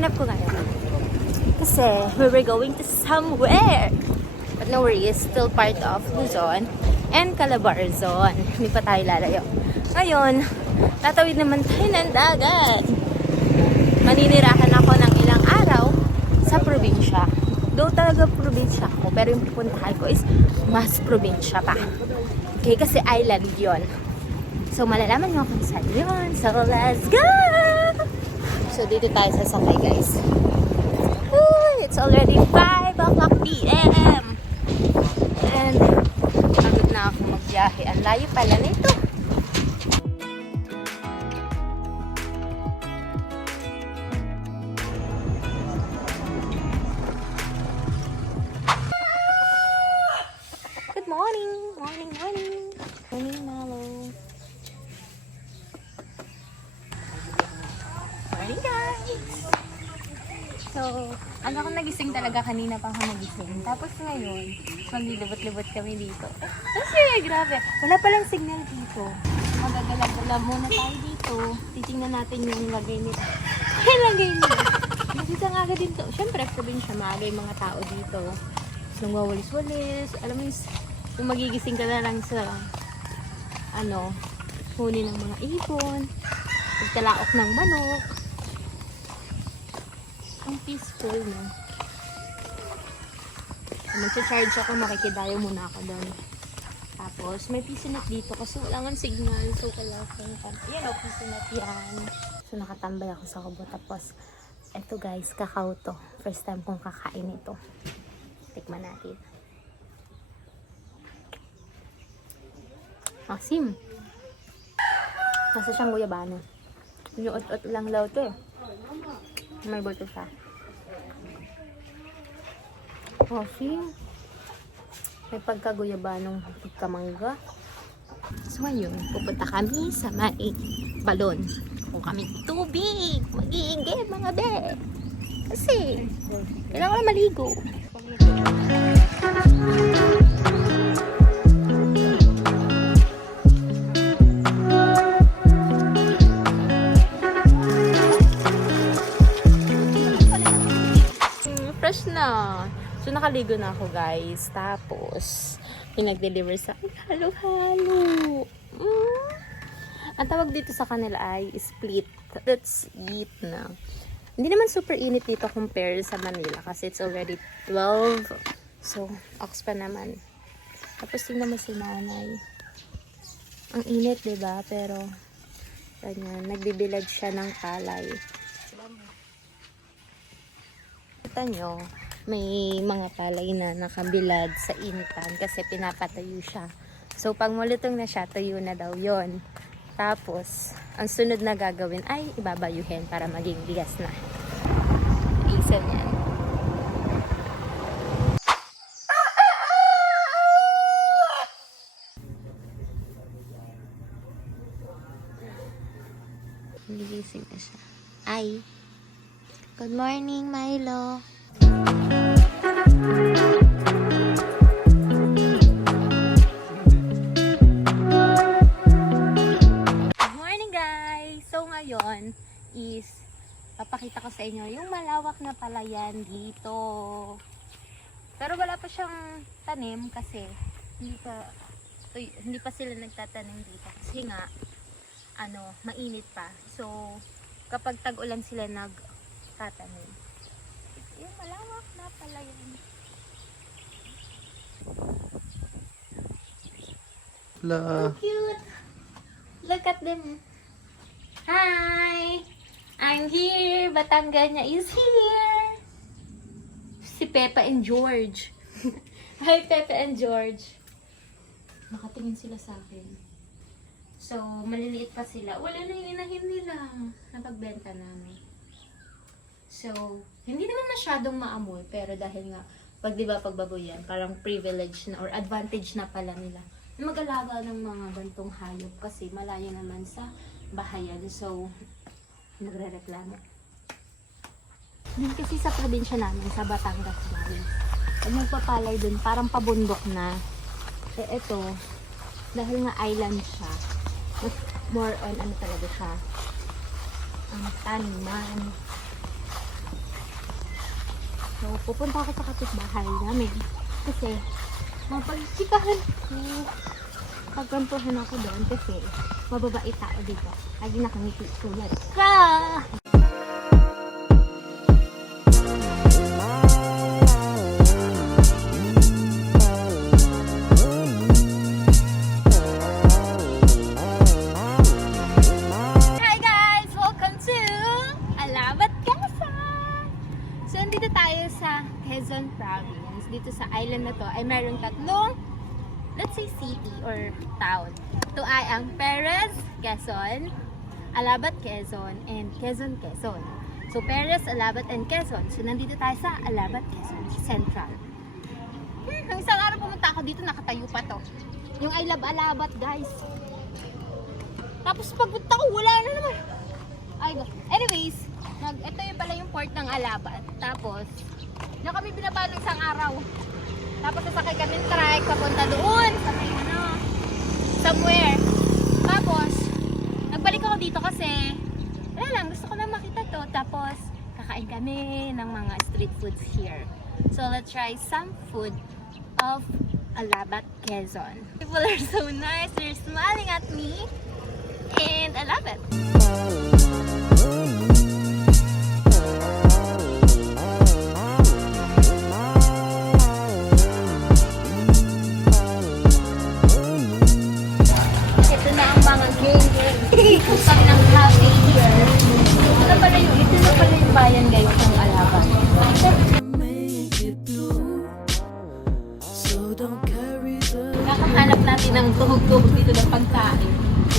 hanap ko ngayon. Kasi we were going to somewhere. But no worries, still part of Luzon and Calabarzon. Hindi pa tayo lalayo. Ngayon, tatawid naman tayo ng dagat. Maninirahan ako ng ilang araw sa probinsya. Though talaga probinsya ako, pero yung pupuntahan ko is mas probinsya pa. Okay, kasi island yon. So, malalaman nyo kung saan yun. So, let's go! So, dito tayo sasakay, guys. Woo! It's already 5 o'clock p.m. And, pagod na ako magbiyahe. Ang layo pala nito. Good morning! Morning, morning! Morning, Malo. Morning, guys! So, ako nagising talaga kanina pa ako nagising. Tapos ngayon, maglilibot-libot kami dito. Kasi, grabe. Wala palang signal dito. Magagala-gala muna tayo dito. Titingnan natin yung lagay nila. Ay, lagay nila. Masisa nga agad dito. Siyempre, probinsya, maaga yung mga tao dito. Nung wawalis-walis. Alam mo yung magigising ka na lang sa huni ng mga ibon. Pagtalaok ng manok. Ang peaceful, no? Magsa-charge ako, makikidayo muna ako doon. Tapos, may pisinat dito kasi wala nga signal. So, kaya yan o, pisinat yan. So, nakatambay ako sa kubo. Tapos, eto guys, kakao to. First time kong kakain ito. Tikman natin. Asim. Nasa siyang guyabano. Yung ut-ut lang daw to eh. May buto siya. Asim. May pagkaguyabanong pagkamangga. So ngayon, pupunta kami sa may balon. Kung kami tubig, mag-iinggit mga be. Kasi, kailangan maligo. Fresh na. So, nakaligo na ako, guys. Tapos, pinag-deliver sa halo-halo. Ang tawag dito sa kanila ay split. Let's eat na. Hindi naman super init dito compare sa Manila kasi it's already 12. So, ox pa naman. Tapos, tingnan mo si nanay. Ang init, diba? Pero, ganyan. Nagbibilad siya ng palay. Kita nyo, may mga palay na nakabilad sa initan kasi pinapatayo siya. So, pag malutong na siya, tuyo na daw yon. Tapos, ang sunod na gagawin ay ibabayuhin para maging bigas na. Isa niyan. Nagising na siya. Ay! Good morning, Milo! Ngayon is papakita ko sa inyo yung malawak na palayan dito. Pero wala pa siyang tanim kasi hindi pa sila nagtatanim dito kasi nga mainit pa. So kapag tag-ulan sila nagtatanim. Yung malawak na palayan. So cute. Look at them. Hi! I'm here! Batangganya is here! Si Peppa and George. Hi, Peppa and George. Nakatingin sila sa akin. So, maliliit pa sila. Wala na yung inahin nila. Napagbenta namin. So, hindi naman masyadong maamoy. Pero dahil nga, pagbaboy yan, parang privilege na or advantage na pala nila. Mag-alaga ng mga gantong hayop kasi malayo naman sa bahayan. So, nagre-reklamo. Din kasi sa probinsya namin, sa Batangas namin, pag magpapalay dun, parang pabundok na. Eh, ito, dahil nga island siya, more on, talaga siya, taniman. So, pupunta ako sa kapitbahay namin. Kasi, mapagchikahan ko. Pagkantuhan ako doon kasi mababait tao dito. Lagi nakangiti tulad ka! Hi guys! Welcome to Alabat, Quezon! So, nandito tayo sa Quezon Province. Dito sa island na to ay mayroong tatlong, let's say city or town. Ito ay ang Perez, Quezon, Alabat, Quezon, and Quezon, Quezon. So, Perez, Alabat, and Quezon. So, nandito tayo sa Alabat, Quezon Central. Nung isang araw pumunta ako dito, nakatayo pa to. Yung I love Alabat, guys. Tapos pagpunta ko, wala na naman. Ay, go. Anyways, ito yung pala yung port ng Alabat. Tapos, diyan kami binaba ng isang araw. Tapos sasakay kami ng trike, papunta doon. Sa may somewhere. Tapos, nagbalik ako dito kasi, wala lang, gusto ko lang makita to. Tapos, kakain kami ng mga street foods here. So, let's try some food of Alabat, Quezon. People are so nice. They're smiling at me. And I love it. Ito na ang mga game. Kami ng cafe here. Ito na pala yung bayan guys ng Alabat. Kakahanap natin ng tuhog-tuhog dito ng pagkain.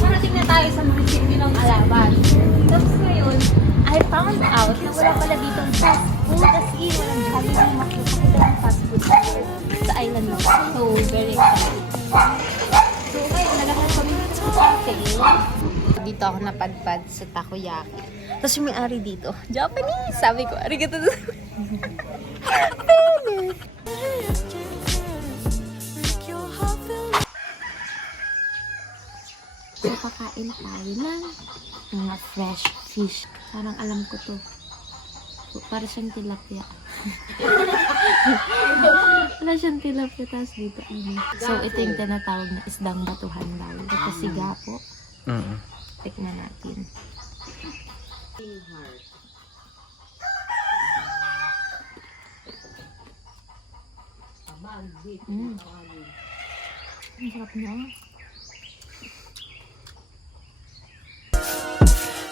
Parating na tayo sa munisipyo ng Alabat. Tapos ngayon, I found out na wala pala dito ang fast food. As in, walang Jollibee, makikita ng fast food here sa island na. So, very excited. So, ngayon, nalakad kami dito sa cafe. Dito ako napadpad sa takoyaki. Tapos yung may-ari dito, Japanese. Sabi ko, arigato. So, kakain tayo ng mga fresh fish. Parang alam ko to. So, para siyang tilapia. Para siyang tilapia. Tapos dito, So, ito yung tinatawag na isdang batuhan daw. Ito si Gapo. Tikman natin. Ang sarap niya.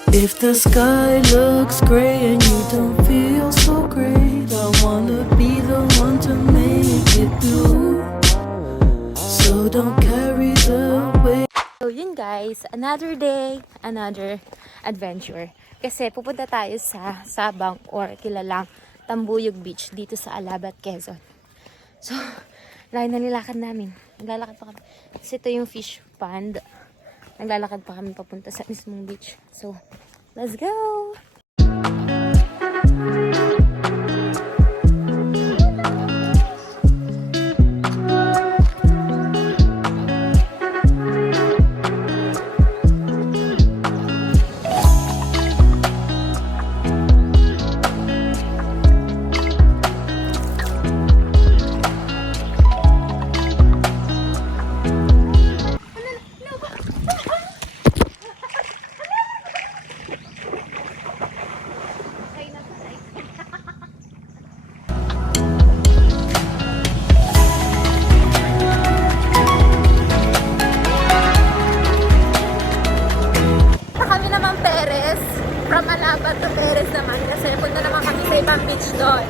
If the sky looks gray and you don't feel so great, I wanna be the one to make it blue. So don't carry the weight. So yun guys, another day, another adventure. Kasi pupunta tayo sa Sabang or kilalang Tambuyog Beach dito sa Alabat, Quezon. So, layo na nilakad namin. Naglalakad pa kami. Kasi ito yung fish pond. Naglalakad pa kami papunta sa mismong beach. So, let's go! From Alabat to Perez naman kasi punta naman kami sa ibang beach doon.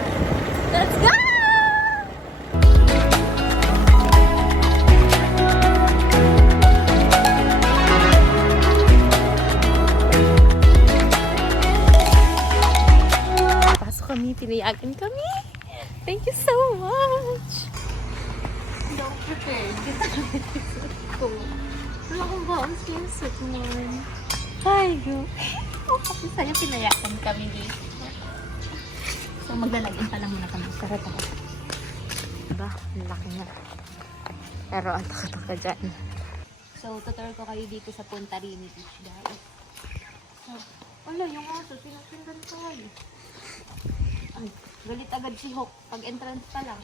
Let's go! Pasok kami, tinayagan kami. Thank you so much! Don't prepared. Wala akong baon swimsuit mo. Ay, go. Kasi sa'yo pinayakan kami dito. So, maglalagin pa lang muna kami. Tara tayo. Diba? Ang laki nga. Pero ang taka-taka dyan. So, tutor ko kayo dito sa Punta Rini Beach, guys. So, wala, yung aso, sinasundan ko. Ay, Galit agad si Hook. Pag entrance pa lang.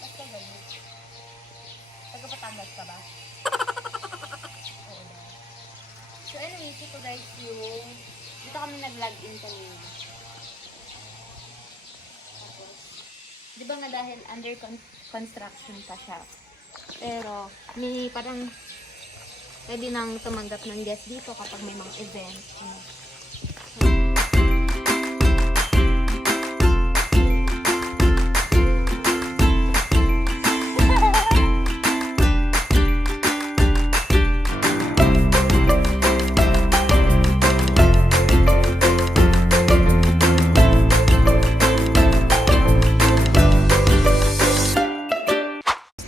Ba't ka galit? Taga Batangas ka ba? Oo daw. So anyway, ito guys yung... Dito kami nag-log-in kanina. Tapos, di ba nga dahil under construction pa siya. Pero, may parang pwede nang tumanggap ng guest dito kapag may mga event.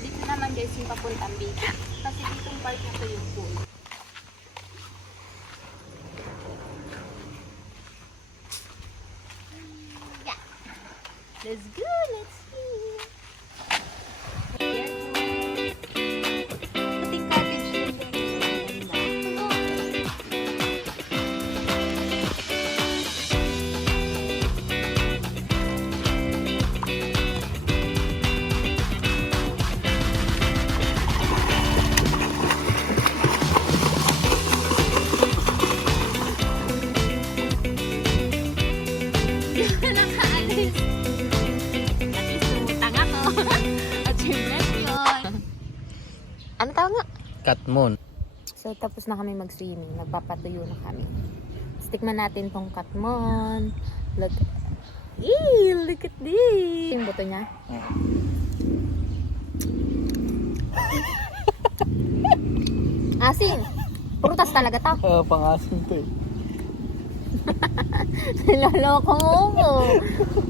Dito naman guys yung papuntang beach. Kasi ditong part na to yung pool. Yeah. Let's go! Let's see! Puting cottage din guys. Nakaalis. At least tumutang ako. Achievement yun. Ano tawag nga? Katmon. So, tapos na kami mag-swimming. Nagpapatuyo na kami. Tikman natin tong katmon. Look. Look at this. Yung buto niya. Asin. Prutas talaga to. Pang-asin to eh. Niloloko mo.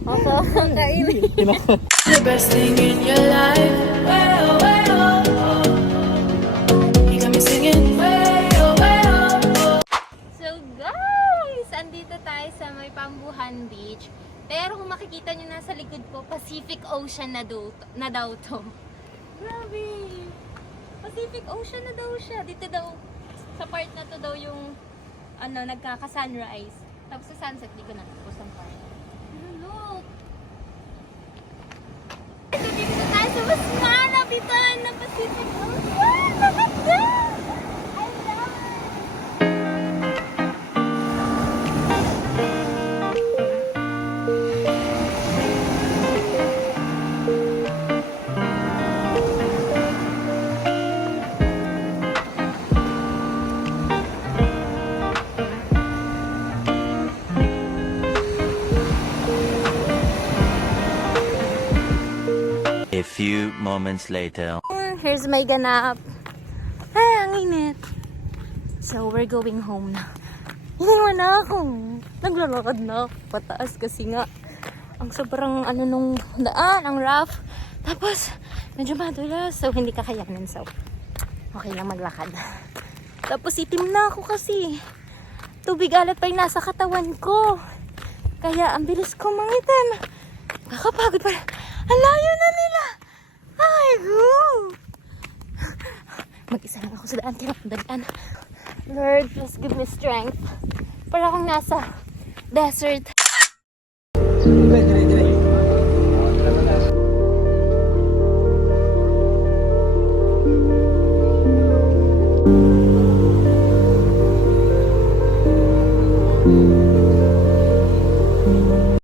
Makakainin. The best thing in your life. Way, oh, way, oh, oh. You got me singing. Way, oh, way, oh, oh. So guys, andito tayo sa may Pambuhan Beach. Pero kung makikita nyo nasa likod ko, Pacific Ocean na daw to. Grabe! Pacific Ocean na daw siya. Dito daw, sa part na to daw yung nagkaka-sunrise. Tapos sa sunset, di ko na tapos ang part. Look! So dito tayo sa mas malapitan na Pacific Ocean! Maganda! I love it! A few moments later. Here's my ganap. Ay, ang init. So, we're going home na. Iniwan na ako. Naglalakad na ako pataas kasi nga ang sobrang nung daan, ang rough. Tapos, medyo madulas. So, hindi kakayanin. So, okay lang maglakad. Tapos, itim na ako kasi. Tubig alat pa yung nasa katawan ko. Kaya, ang bilis ko mangitim. Kakapagod pa. Ang layo na nila. Ay, mag-isa lang ako sa daan. Kinakandalian. Lord, please give me strength. Para akong nasa desert.